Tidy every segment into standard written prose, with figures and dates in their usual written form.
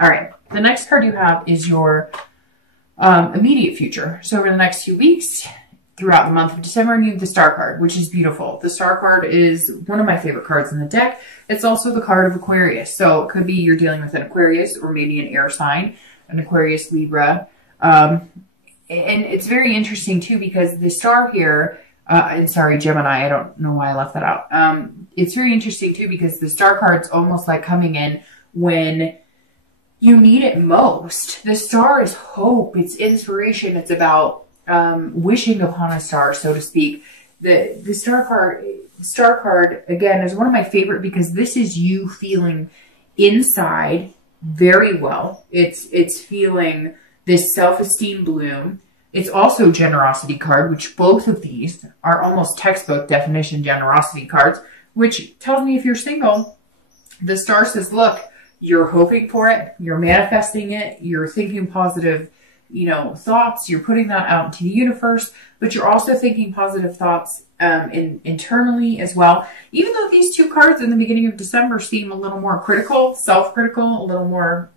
All right. The next card you have is your immediate future. So over the next few weeks, throughout the month of December, you have the Star card, which is beautiful. The Star card is one of my favorite cards in the deck. It's also the card of Aquarius. So it could be you're dealing with an Aquarius or maybe an air sign, an Aquarius, Libra. And it's very interesting too because the Star here, and sorry, Gemini, I don't know why I left that out. It's very interesting too because the Star card's almost like coming in when you need it most. The Star is hope. It's inspiration. It's about wishing upon a star, so to speak. The Star card again is one of my favorite because this is you feeling inside very well. It's feeling this self-esteem bloom. It's also generosity card, which both of these are almost textbook definition generosity cards, which tells me if you're single, the Star says, look, you're hoping for it, you're manifesting it, you're thinking positive, thoughts, you're putting that out into the universe, but you're also thinking positive thoughts internally as well. Even though these two cards in the beginning of December seem a little more critical, self-critical, a little more,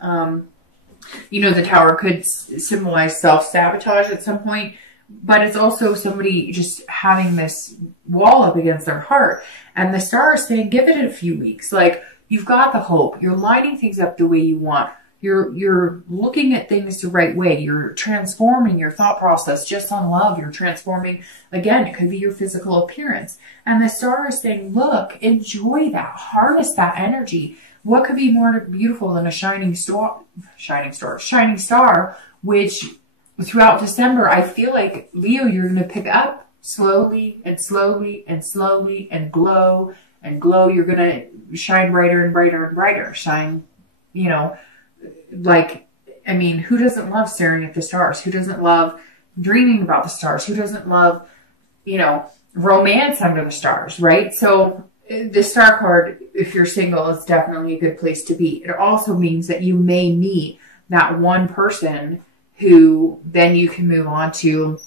the Tower could symbolize self-sabotage at some point, but it's also somebody just having this wall up against their heart. And the Star is saying, give it a few weeks. Like, you've got the hope. You're lining things up the way you want. You're looking at things the right way. You're transforming your thought process just on love. You're transforming, again, it could be your physical appearance. And the Star is saying, look, enjoy that. Harness that energy. What could be more beautiful than a shining star, which throughout December, I feel like, Leo, you're going to pick up slowly and slowly and slowly and glow and glow. You're going to shine brighter and brighter and brighter. Shine, who doesn't love staring at the stars? Who doesn't love dreaming about the stars? Who doesn't love, romance under the stars, right? So the Star card, if you're single, is definitely a good place to be. It also means that you may meet that one person who then you can move on to,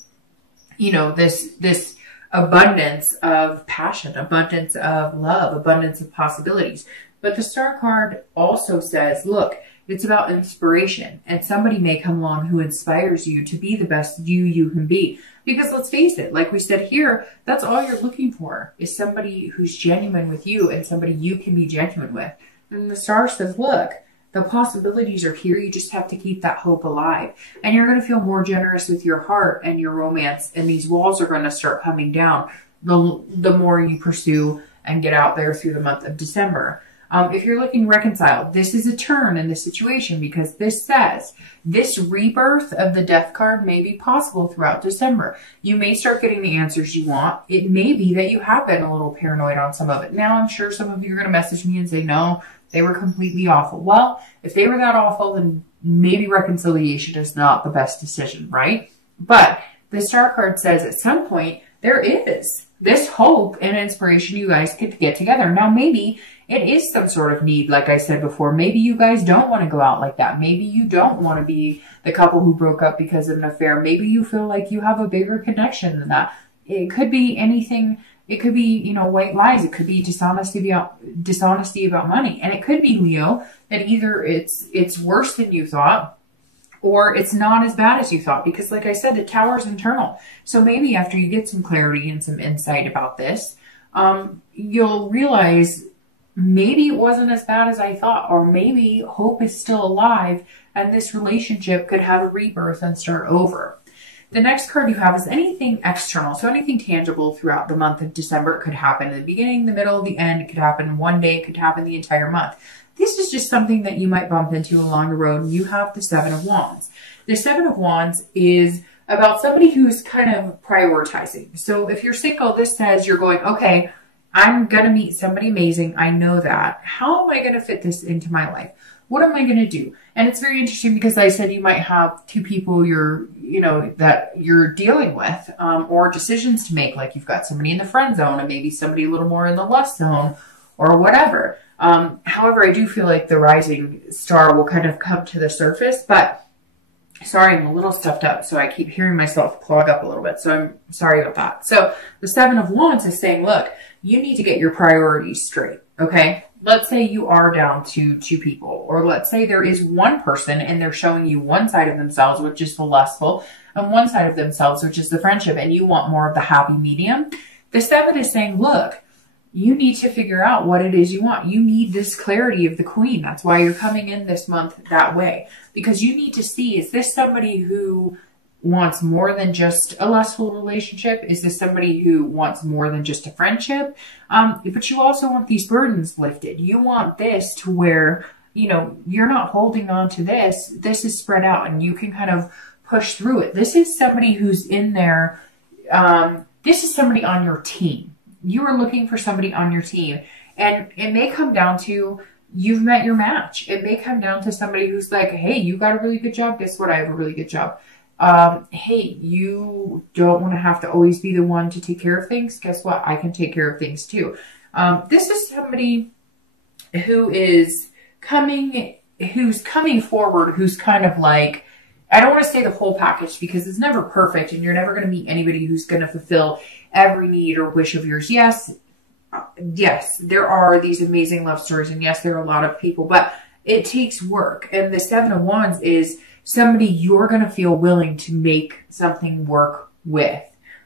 this abundance of passion, abundance of love, abundance of possibilities. But the Star card also says, look, it's about inspiration, and somebody may come along who inspires you to be the best you can be. Because let's face it, like we said here, that's all you're looking for is somebody who's genuine with you and somebody you can be genuine with. And the Star says, look, the possibilities are here. You just have to keep that hope alive. And you're going to feel more generous with your heart and your romance, and these walls are going to start coming down the more you pursue and get out there through the month of December. If you're looking reconciled, this is a turn in the situation because this says this rebirth of the Death card may be possible throughout December. You may start getting the answers you want. It may be that you have been a little paranoid on some of it. Now, I'm sure some of you are going to message me and say, no, they were completely awful. Well, if they were that awful, then maybe reconciliation is not the best decision, right? But the Star card says at some point there is this hope and inspiration you guys could get together. Now, maybe it is some sort of need, like I said before. Maybe you guys don't want to go out like that. Maybe you don't want to be the couple who broke up because of an affair. Maybe you feel like you have a bigger connection than that. It could be anything. It could be, white lies. It could be dishonesty about money. And it could be, Leo, that either it's worse than you thought or it's not as bad as you thought. Because like I said, the Tower's internal. So maybe after you get some clarity and some insight about this, you'll realize maybe it wasn't as bad as I thought, or maybe hope is still alive and this relationship could have a rebirth and start over. The next card you have is anything external, so anything tangible throughout the month of December. It could happen in the beginning, the middle, the end. It could happen one day. It could happen the entire month. This is just something that you might bump into along the road. You have the Seven of Wands. The Seven of Wands is about somebody who's kind of prioritizing. So if you're single, this says you're going, okay, I'm going to meet somebody amazing. I know that. How am I going to fit this into my life? What am I going to do? And it's very interesting because I said you might have two people that you're dealing with, or decisions to make. Like you've got somebody in the friend zone and maybe somebody a little more in the lust zone or whatever. However, I do feel like the rising star will kind of come to the surface, but sorry, I'm a little stuffed up, so I keep hearing myself clog up a little bit, so I'm sorry about that. So the Seven of Wands is saying, look, you need to get your priorities straight, okay? let's say you are down to two people, or let's say there is one person and they're showing you one side of themselves, which is the lustful, and one side of themselves, which is the friendship, and you want more of the happy medium. The 7 is saying, look, you need to figure out what it is you want. You need this clarity of the Queen. That's why you're coming in this month that way, because you need to see, is this somebody who wants more than just a lustful relationship? Is this somebody who wants more than just a friendship? But you also want these burdens lifted. You want this to where, you know, you're not holding on to this. This is spread out and you can kind of push through it. This is somebody who's in there. This is somebody on your team. You are looking for somebody on your team. And it may come down to you've met your match. It may come down to somebody who's like, hey, you got a really good job. Guess what? I have a really good job. Hey, you don't want to have to always be the one to take care of things. Guess what? I can take care of things too. This is somebody who is coming forward, who's kind of like, I don't want to say the whole package because it's never perfect and you're never going to meet anybody who's going to fulfill every need or wish of yours. Yes, there are these amazing love stories, and yes, there are a lot of people, but it takes work. And the 7 of Wands is somebody you're going to feel willing to make something work with,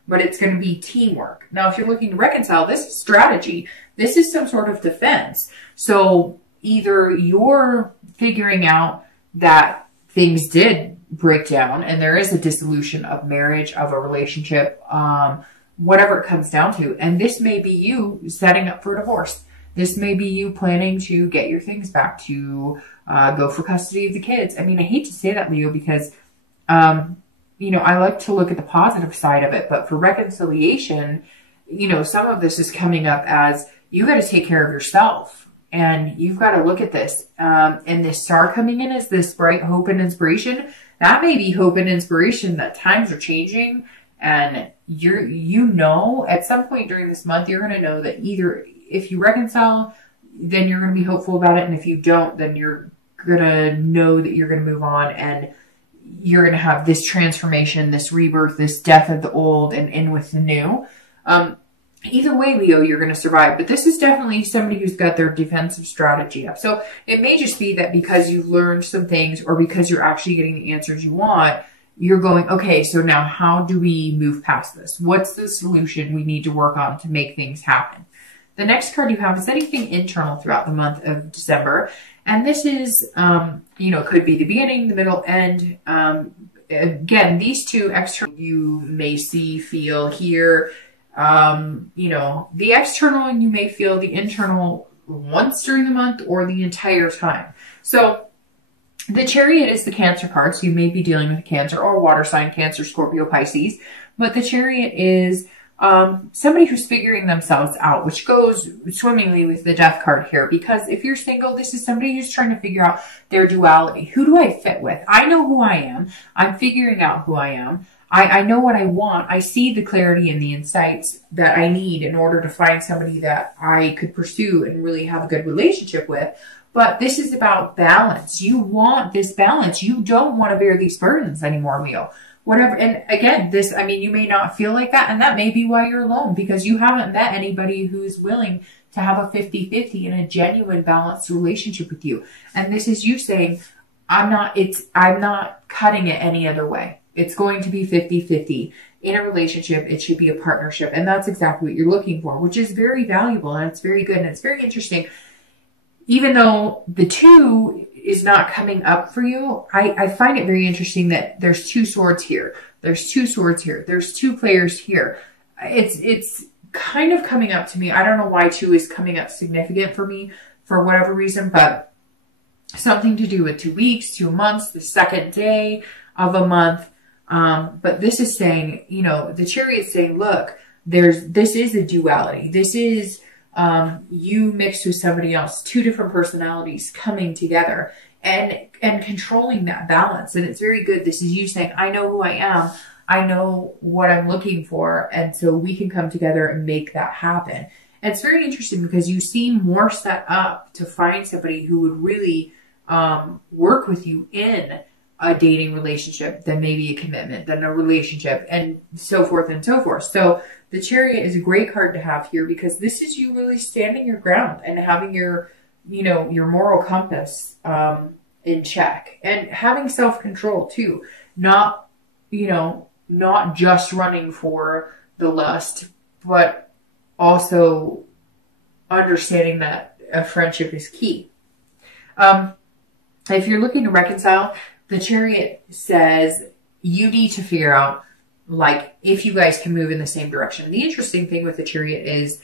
but it's going to be teamwork. Now, if you're looking to reconcile, this is strategy. This is some sort of defense. So either you're figuring out that things did break down and there is a dissolution of marriage, of a relationship, whatever it comes down to. And this may be you setting up for a divorce. This may be you planning to get your things back, to go for custody of the kids. I mean, I hate to say that, Leo, because, you know, I like to look at the positive side of it. But for reconciliation, you know, some of this is coming up as you got to take care of yourself. And you've got to look at this. And this star coming in as this bright hope and inspiration. That may be hope and inspiration that times are changing. And you know, at some point during this month, you're going to know that either if you reconcile, then you're going to be hopeful about it. And if you don't, then you're going to know that you're going to move on and you're going to have this transformation, this rebirth, this death of the old and in with the new. Either way, Leo, you're going to survive. But this is definitely somebody who's got their defensive strategy up. So it may just be that because you've learned some things or because you're actually getting the answers you want, you're going, okay, so now how do we move past this? What's the solution we need to work on to make things happen? The next card you have is anything internal throughout the month of December. And this is, you know, could be the beginning, the middle, end. Again, these two external you may see, feel, hear. You know, the external and you may feel the internal once during the month or the entire time. So the Chariot is the Cancer card. So you may be dealing with Cancer or water sign, Cancer, Scorpio, Pisces. But the Chariot is somebody who's figuring themselves out, which goes swimmingly with the Death card here. Because if you're single, this is somebody who's trying to figure out their duality. Who do I fit with? I know who I am. I'm figuring out who I am. I know what I want. I see the clarity and the insights that I need in order to find somebody that I could pursue and really have a good relationship with. But this is about balance. You want this balance. You don't want to bear these burdens anymore, Leo. Whatever. And again, this, I mean, you may not feel like that. And that may be why you're alone, because you haven't met anybody who's willing to have a 50-50 in a genuine balanced relationship with you. And this is you saying, I'm not cutting it any other way. It's going to be 50-50. In a relationship, it should be a partnership. And that's exactly what you're looking for, which is very valuable and it's very good and it's very interesting. Even though the 2 is not coming up for you, I find it very interesting that there's 2 swords here. There's 2 swords here. There's 2 players here. It's kind of coming up to me. I don't know why 2 is coming up significant for me for whatever reason, but something to do with 2 weeks, 2 months, the second day of a month. But this is saying, you know, the Chariot's saying, look, this is a duality. This is, you mixed with somebody else, 2 different personalities coming together and controlling that balance. And it's very good. This is you saying, I know who I am. I know what I'm looking for. And so we can come together and make that happen. And it's very interesting because you seem more set up to find somebody who would really, work with you in a dating relationship than maybe a commitment, than a relationship, and so forth and so forth. So the Chariot is a great card to have here because this is you really standing your ground and having your your moral compass in check, and having self-control too. Not, not just running for the lust, but also understanding that a friendship is key. If you're looking to reconcile, the Chariot says you need to figure out, like, if you guys can move in the same direction. The interesting thing with the Chariot is,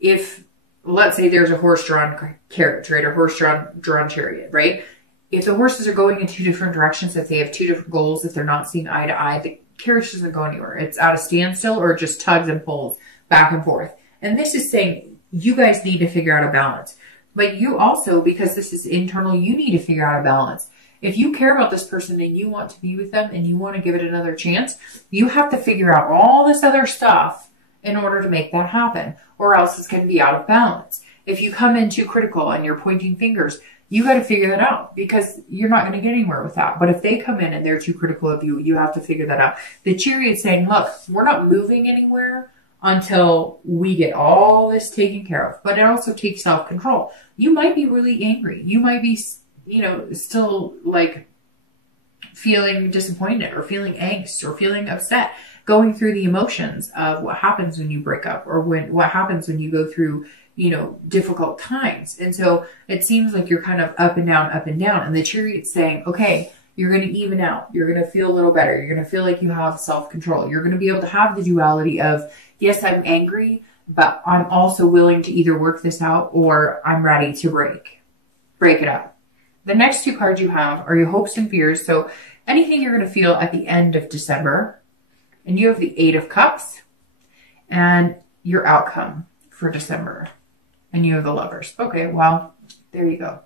if, let's say there's a horse-drawn carriage, right? A horse-drawn chariot, right? If the horses are going in two different directions, if they have two different goals, if they're not seeing eye to eye, the carriage doesn't go anywhere. It's at a standstill, or it just tugs and pulls back and forth. And this is saying you guys need to figure out a balance. But you also, because this is internal, you need to figure out a balance. If you care about this person and you want to be with them and you want to give it another chance, you have to figure out all this other stuff in order to make that happen, or else it's going to be out of balance. If you come in too critical and you're pointing fingers, you got to figure that out, because you're not going to get anywhere with that. But if they come in and they're too critical of you, you have to figure that out. The Chariot's saying, look, we're not moving anywhere until we get all this taken care of. But it also takes self-control. You might be really angry. You might be, still like feeling disappointed, or feeling angst, or feeling upset, going through the emotions of what happens when you break up, or what happens when you go through, difficult times. And so it seems like you're kind of up and down, up and down. And the Chariot's saying, okay, you're going to even out. You're going to feel a little better. You're going to feel like you have self-control. You're going to be able to have the duality of, yes, I'm angry, but I'm also willing to either work this out, or I'm ready to break it up. The next two cards you have are your hopes and fears. So anything you're going to feel at the end of December. And you have the 8 of Cups and your outcome for December. And you have the Lovers. Okay, well, there you go.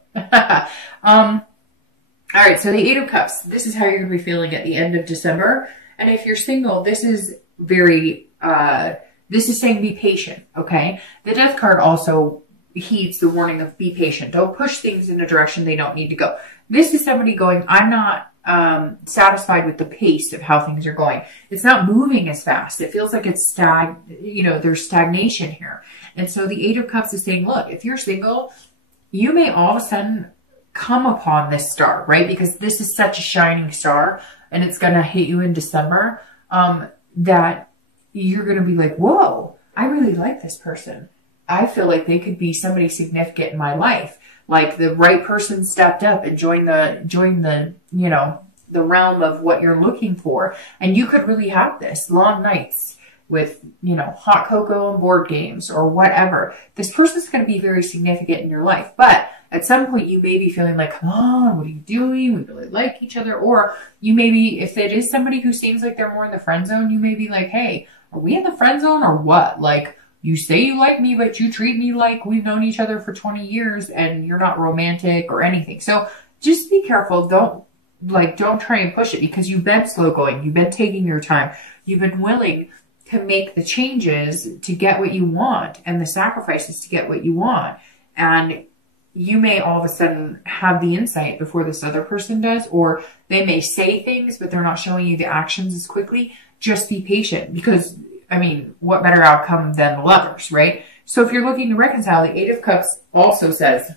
All right, so the 8 of Cups. This is how you're going to be feeling at the end of December. And if you're single, this is this is saying be patient, okay? The Death card also heeds the warning of be patient. Don't push things in a direction they don't need to go. This is somebody going, I'm not satisfied with the pace of how things are going. It's not moving as fast. It feels like it's there's stagnation here. And so the 8 of Cups is saying, look, if you're single, you may all of a sudden come upon this star, right? Because this is such a shining star, and it's going to hit you in December, that you're going to be like, whoa, I really like this person. I feel like they could be somebody significant in my life. Like the right person stepped up and joined the realm of what you're looking for. And you could really have this long nights with, hot cocoa and board games or whatever. This person's going to be very significant in your life. But at some point you may be feeling like, come on, what are you doing? We really like each other. Or you may be, if it is somebody who seems like they're more in the friend zone, you may be like, hey, are we in the friend zone or what? Like, you say you like me, but you treat me like we've known each other for 20 years and you're not romantic or anything. So just be careful. Don't try and push it, because you've been slow going. You've been taking your time. You've been willing to make the changes to get what you want and the sacrifices to get what you want. And you may all of a sudden have the insight before this other person does, or they may say things, but they're not showing you the actions as quickly. Just be patient, because what better outcome than the Lovers, right? So if you're looking to reconcile, the 8 of Cups also says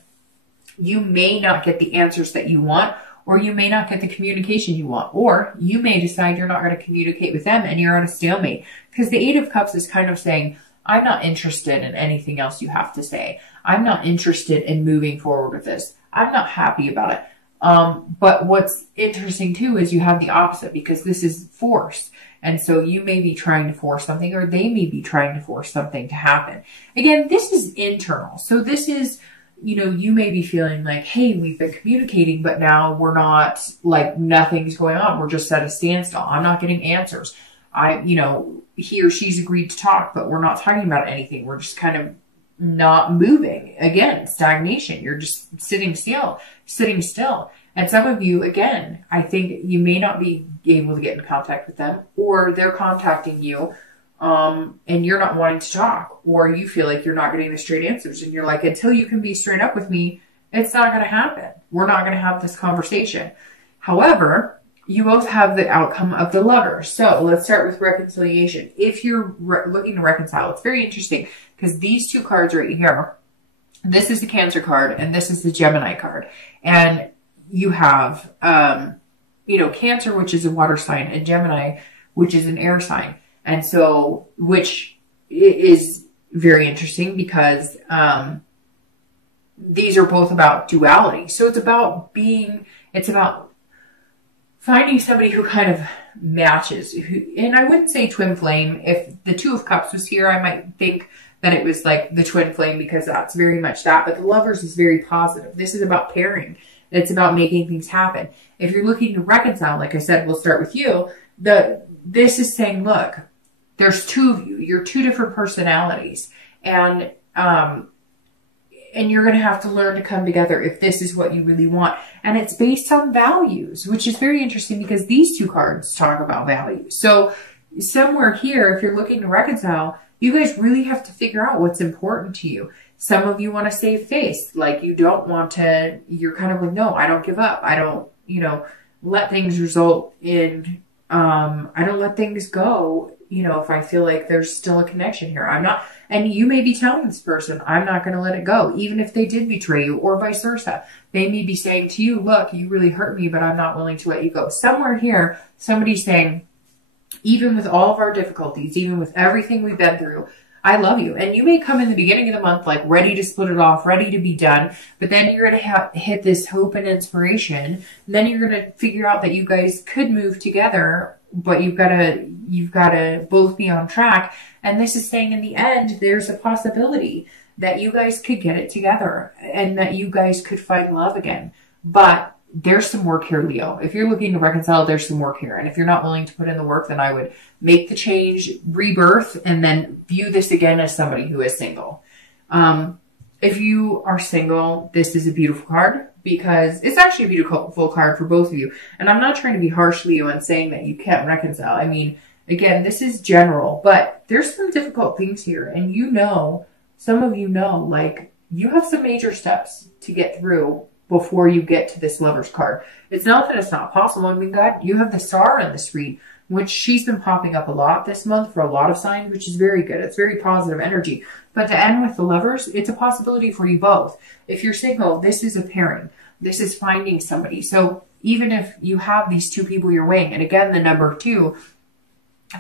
you may not get the answers that you want, or you may not get the communication you want, or you may decide you're not going to communicate with them and you're at a stalemate. Because the 8 of Cups is kind of saying, I'm not interested in anything else you have to say. I'm not interested in moving forward with this. I'm not happy about it. But what's interesting too is you have the opposite, because this is force. And so you may be trying to force something, or they may be trying to force something to happen. Again, this is internal. So this is, you may be feeling like, hey, we've been communicating, but now we're not, like, nothing's going on. We're just at a standstill. I'm not getting answers. He or she's agreed to talk, but we're not talking about anything. We're just kind of not moving. Again, stagnation. You're just sitting still. And some of you, again, I think you may not be able to get in contact with them, or they're contacting you, and you're not wanting to talk, or you feel like you're not getting the straight answers. And you're like, until you can be straight up with me, it's not going to happen. We're not going to have this conversation. However, you both have the outcome of the Lover. So let's start with reconciliation. If you're looking to reconcile, it's very interesting, because these two cards right here This is the Cancer card, and this is the Gemini card. And you have, you know, Cancer, which is a water sign, and Gemini, which is an air sign. And so, which is very interesting because these are both about duality. So it's about finding somebody who kind of matches. And I wouldn't say twin flame. If the Two of Cups was here, I might think that it was like the twin flame because that's very much that. But the Lovers is very positive. This is about pairing. It's about making things happen. If you're looking to reconcile, like I said, we'll start with you. This is saying, look, there's two of you. You're two different personalities. And you're going to have to learn to come together if this is what you really want. And it's based on values, which is very interesting because these two cards talk about values. So somewhere here, if you're looking to reconcile, you guys really have to figure out what's important to you. Some of you want to save face. Like you don't want to, you're kind of like, no, I don't give up. I don't, you know, let things result in, I don't let things go, you know, if I feel like there's still a connection here. I'm not, and you may be telling this person, I'm not going to let it go, even if they did betray you, or vice versa. They may be saying to you, look, you really hurt me, but I'm not willing to let you go. Somewhere here, somebody's saying, even with all of our difficulties, even with everything we've been through, I love you. And you may come in the beginning of the month like ready to split it off, ready to be done. But then you're going to hit this hope and inspiration. And then you're going to figure out that you guys could move together, but you've got to both be on track. And this is saying in the end, there's a possibility that you guys could get it together and that you guys could find love again. But there's some work here, Leo. If you're looking to reconcile, there's some work here. And if you're not willing to put in the work, then I would make the change, rebirth, and then view this again as somebody who is single. If you are single, this is a beautiful card because it's actually a beautiful card for both of you. And I'm not trying to be harsh, Leo, and saying that you can't reconcile. I mean, again, this is general, but there's some difficult things here. And you know, some of you know, like, you have some major steps to get through before you get to this Lover's card. It's not that it's not possible. I mean, God, you have the Star in the street, which she's been popping up a lot this month for a lot of signs, which is very good. It's very positive energy. But to end with the Lovers, it's a possibility for you both. If you're single, this is a pairing. This is finding somebody. So even if you have these two people you're weighing, and again, the number 2,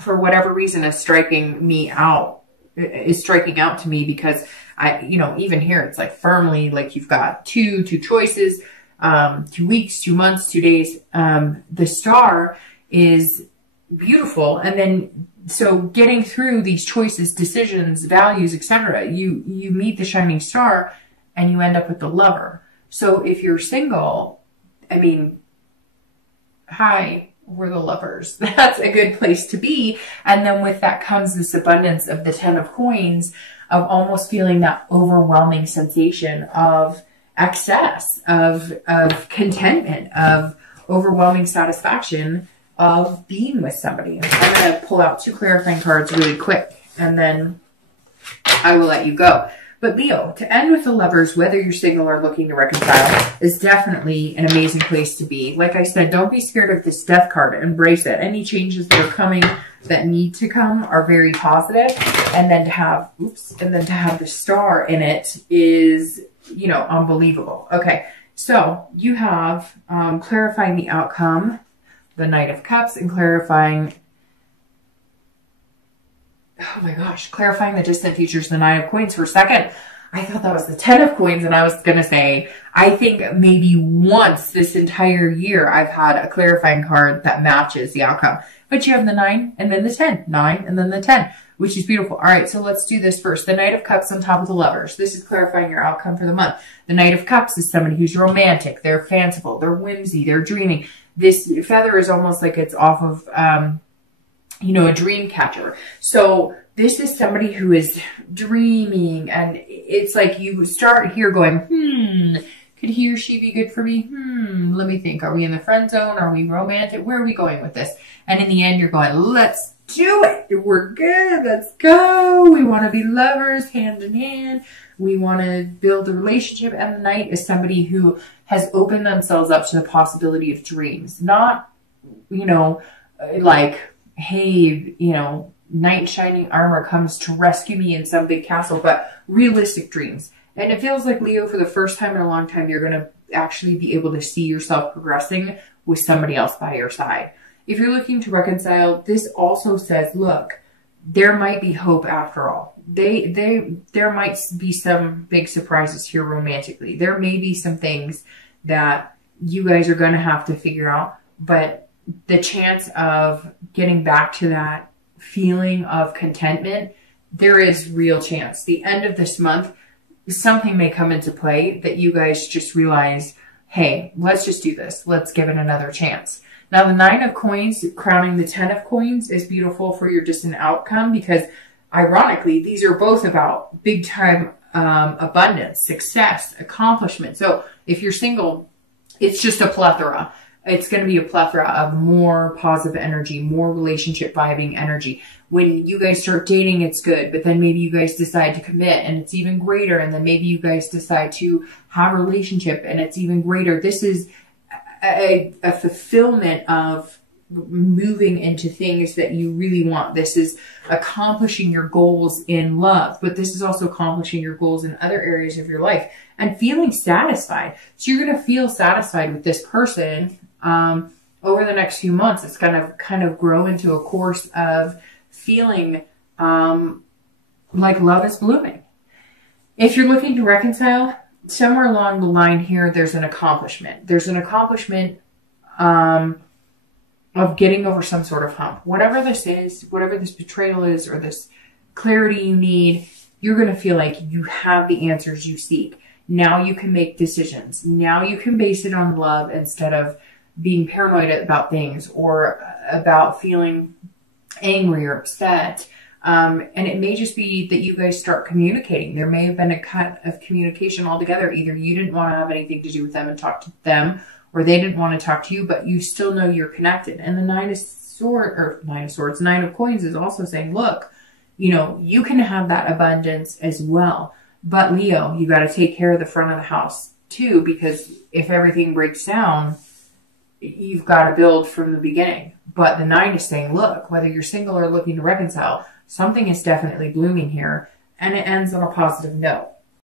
for whatever reason, is striking out to me because you know, even here, it's like firmly, like you've got two choices, 2 weeks, 2 months, 2 days. The Star is beautiful. And then, so getting through these choices, decisions, values, etc., you meet the shining star and you end up with the Lover. So if you're single, I mean, hi, we're the Lovers. That's a good place to be. And then with that comes this abundance of the 10 of coins, of almost feeling that overwhelming sensation of excess, of contentment, of overwhelming satisfaction of being with somebody. I'm going to pull out 2 clarifying cards really quick, and then I will let you go. But Leo, to end with the Lovers, whether you're single or looking to reconcile, is definitely an amazing place to be. Like I said, don't be scared of this Death card. Embrace it. Any changes that are coming, that need to come, are very positive. And then to have, the Star in it is, you know, unbelievable. Okay, so you have clarifying the outcome, the Knight of Cups, and clarifying, oh my gosh, clarifying the distant futures, the 9 of Coins. For a second, I thought that was the 10 of Coins, and I was going to say, I think maybe once this entire year I've had a clarifying card that matches the outcome. But you have the 9 and then the 10, 9 and then the 10, which is beautiful. All right, so let's do this first. The Knight of Cups on top of the Lovers. This is clarifying your outcome for the month. The Knight of Cups is somebody who's romantic. They're fanciful. They're whimsy. They're dreaming. This feather is almost like it's off of, you know, a dream catcher. So this is somebody who is dreaming, and it's like you start here going, could he or she be good for me? Let me think. Are we in the friend zone? Are we romantic? Where are we going with this? And in the end, you're going, let's do it. We're good. Let's go. We want to be lovers, hand in hand. We want to build a relationship. And the Knight is somebody who has opened themselves up to the possibility of dreams. Not, you know, like, hey, you know, knight in shining armor comes to rescue me in some big castle, but realistic dreams. And it feels like, Leo, for the first time in a long time, you're going to actually be able to see yourself progressing with somebody else by your side. If you're looking to reconcile, this also says, look, there might be hope after all. There might be some big surprises here romantically. There may be some things that you guys are going to have to figure out, but the chance of getting back to that feeling of contentment, there is real chance. The end of this month, something may come into play that you guys just realize, hey, let's just do this. Let's give it another chance. Now, the 9 of coins crowning the 10 of coins is beautiful for your distant outcome because, ironically, these are both about big time abundance, success, accomplishment. So if you're single, it's just a plethora. It's going to be a plethora of more positive energy, more relationship vibing energy. When you guys start dating, it's good, but then maybe you guys decide to commit and it's even greater. And then maybe you guys decide to have a relationship and it's even greater. This is a fulfillment of moving into things that you really want. This is accomplishing your goals in love, but this is also accomplishing your goals in other areas of your life and feeling satisfied. So you're going to feel satisfied with this person over the next few months. It's going to kind of grow into a course of feeling like love is blooming. If you're looking to reconcile, somewhere along the line here, there's an accomplishment. There's an accomplishment of getting over some sort of hump. Whatever this is, whatever this betrayal is, or this clarity you need, you're going to feel like you have the answers you seek. Now you can make decisions. Now you can base it on love instead of being paranoid about things or about feeling angry or upset. And it may just be that you guys start communicating. There may have been a cut of communication altogether. Either you didn't want to have anything to do with them and talk to them, or they didn't want to talk to you, but you still know you're connected. And the 9 of coins is also saying, look, you know, you can have that abundance as well. But Leo, you got to take care of the front of the house too, because if everything breaks down, you've got to build from the beginning. But the 9 is saying, look, whether you're single or looking to reconcile, something is definitely blooming here, and it ends on a positive note.